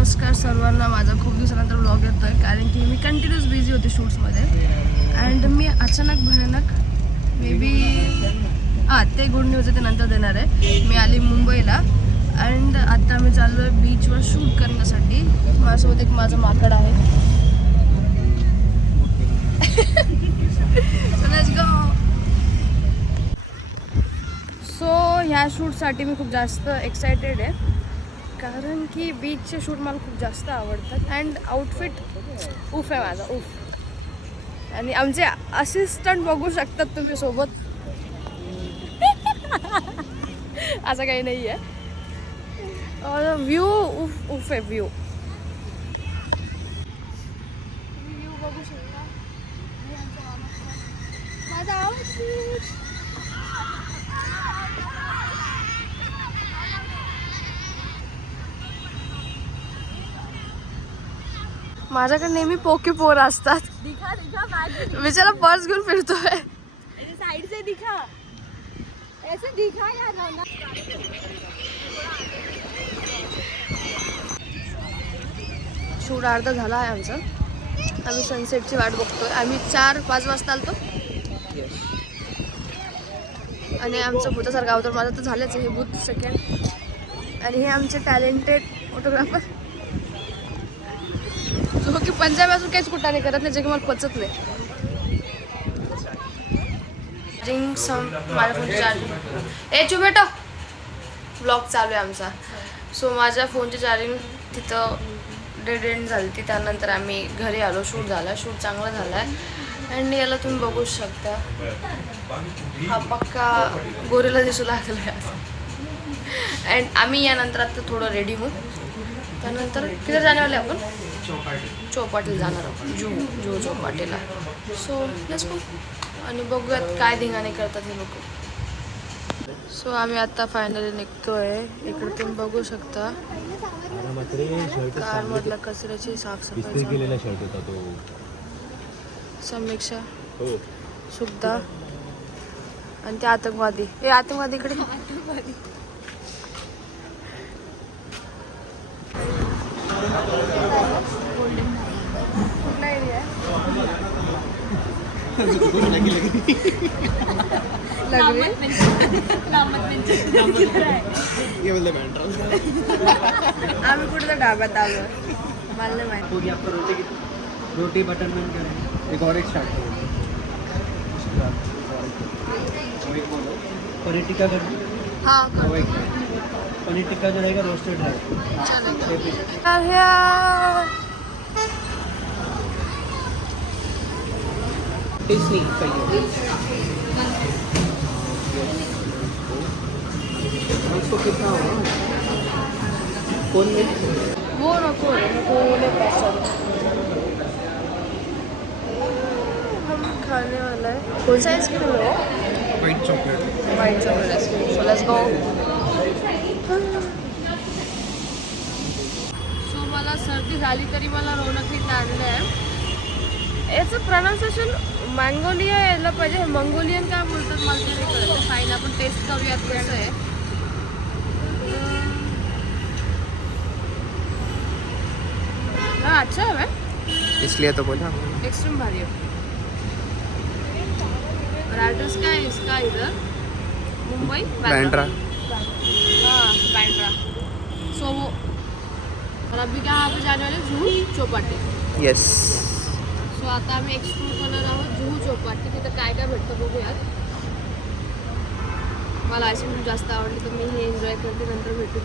नमस्कार सर्वांना. माझा खूप दिवसानंतर व्लॉग येतो आहे कारण की मी कंटिन्यूस बिझी होते शूट्समध्ये. अँड मी अचानक भयानक मे बी ते गुड न्यूज आहे ते नंतर देणार आहे. मी आली मुंबईला अँड आता मी चाललो आहे बीचवर शूट करण्यासाठी. माझ्यासोबत एक माझं माकड आहे. Let's go. सो ह्या शूटसाठी मी खूप जास्त एक्सायटेड आहे कारण की बीचचे शूट मला खूप जास्त आवडतात. अँड आउटफिट उफ आहे माझा, उफ. आणि आमचे असिस्टंट बघू शकतात तुम्ही सोबत. असं काही नाही आहे. व्ह्यू उफ उफ आहे व्ह्यू. व्ह्यू बघू शकता. माझा आउटफिट. माझ्याकडे नेहमी पोके पोर असतात. दिखा दिखा बिचारा पर्स घेऊन फिरतोय. साइड से दिखा, ऐसे दिखा यार ना. शूट अर्धा झाला आहे आमचा. आम्ही सनसेटची वाट बघतोय. आम्ही 4-5 वाजता आलतो आणि आमचं भूतासारखं अवतार माझं तर झालंच आहे. हे भूत सेकंड. आणि हे आमचे टॅलेंटेड फोटोग्राफर जो की पंजाबी असून काहीच कुठं नाही करत नाही, जे की मला पचत नाही. रिंग सम माझ्या फोनची चार्जिंग ए चुबेटो. ब्लॉग चालू आहे आमचा. सो माझ्या फोनची चार्जिंग तिथं डेड एंड झाली ती. त्यानंतर आम्ही घरी आलो. शूट झाला, शूट चांगला झाला आहे. अँड याला तुम्ही बघू शकता. हा पक्का गोरेला दिसू लागला आहे. अँड आम्ही यानंतर आता थोडं रेडी होऊ. त्यानंतर किती जाण्यावाले आपण चौपाटीला जाणार आहोत. जुहू चौपाटीला. So let's go. आणि बघूयात काय धिंगाणे करतात हे लोक. सो आम्ही आता फायनली निघतोय. इकडे तुम्ही बघू शकता कारमधला कचऱ्याची साफसफाई केलेला शर्ट होता तो. समीक्षा हो सुद्धा. आणि ते आतंकवादी. हे आतंकवादी इकडे. आतंकवादी कुठला एरिया आहे? आम्ही कुठल्या डाब्यात आलो मला नाही माहिती. रोटी बटर नान करें. एक और एक स्टार्ट करें. पनीर टिक्का कर. हाँ कर. पनीर टिक्का जो रहेगा रोस्टेड है. टेस्ट नहीं चाहिए. उसको कितना होगा कौन में वो नको नहीं पसंद. हम खाने वाला है. कौन सा आइसक्रीम है? White chocolate. White chocolate ice cream. So let's go. So मला सर्दी झाली तरी मला रौनकने आणलं आहे. याचं प्रोनाऊन्सिएशन मँगोलिया यायला पाहिजे. मंगोलियन काय बोलतात मला तरी कळतं. फाईन आपण टेस्ट करूयात कसं आहे. हाँ अच्छा है. इसलिए तो बोला. एक्सट्रीम भारी है. और एड्रेस क्या है इसका? इधर मुंबई बैंड्रा. हाँ बैंड्रा. सो वो और अभी क्या पे जाने वाले जुहू चौपाटी. येस. सो आता आम्ही एक्सप्लोर करणार आहोत जुहू चौपाटी. तिथं काय काय भेटतं बघूयात. मला आईस्क्रीम जास्त आवडली तर मी हे एन्जॉय करते. नंतर भेटते.